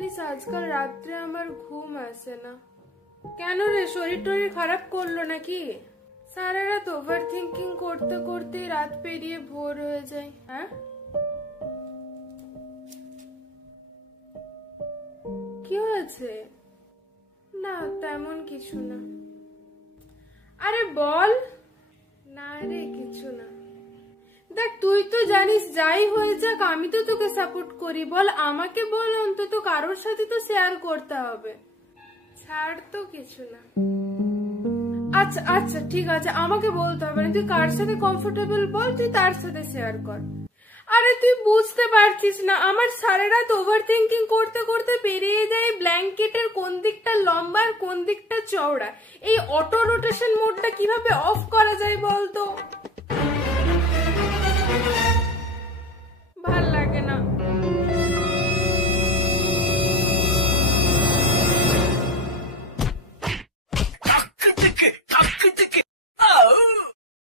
জানিস আজকাল রাত্রে আমার ঘুম আসে না। কেন রে, শরীর টরীর খারাপ করলো নাকি? সারা রাত ওভার থিঙ্কিং করতে করতে রাত পেরিয়ে ভোর হয়ে যায়। হ্যাঁ, কি হয়েছে? না তেমন কিছু না। আরে বল। না রে কিছু না। দেখ তুই তো জানিস যাই হয়ে যাক আমি তো তোকে সাপোর্ট করি। বল আমাকে, বল অন্তত কারোর সাথে তো শেয়ার করতে হবে। ছাড় তো, কিছু না। আচ্ছা আচ্ছা ঠিক আছে, আমাকে বলতে হবে না। তুই কার সাথে কমফোর্টেবল বল, তুই তার সাথে শেয়ার কর। আরে তুই বুঝতে পারছিস না, আমার সারা রাত ওভার থিঙ্কিং করতে করতে পেরিয়ে যায় ব্ল্যাঙ্কেটের কোন দিকটা লম্বা আর কোন দিকটা চওড়া। এই অটো রোটেশন মোডটা কিভাবে অফ করা যায় বলতো? ভাল লাগে না।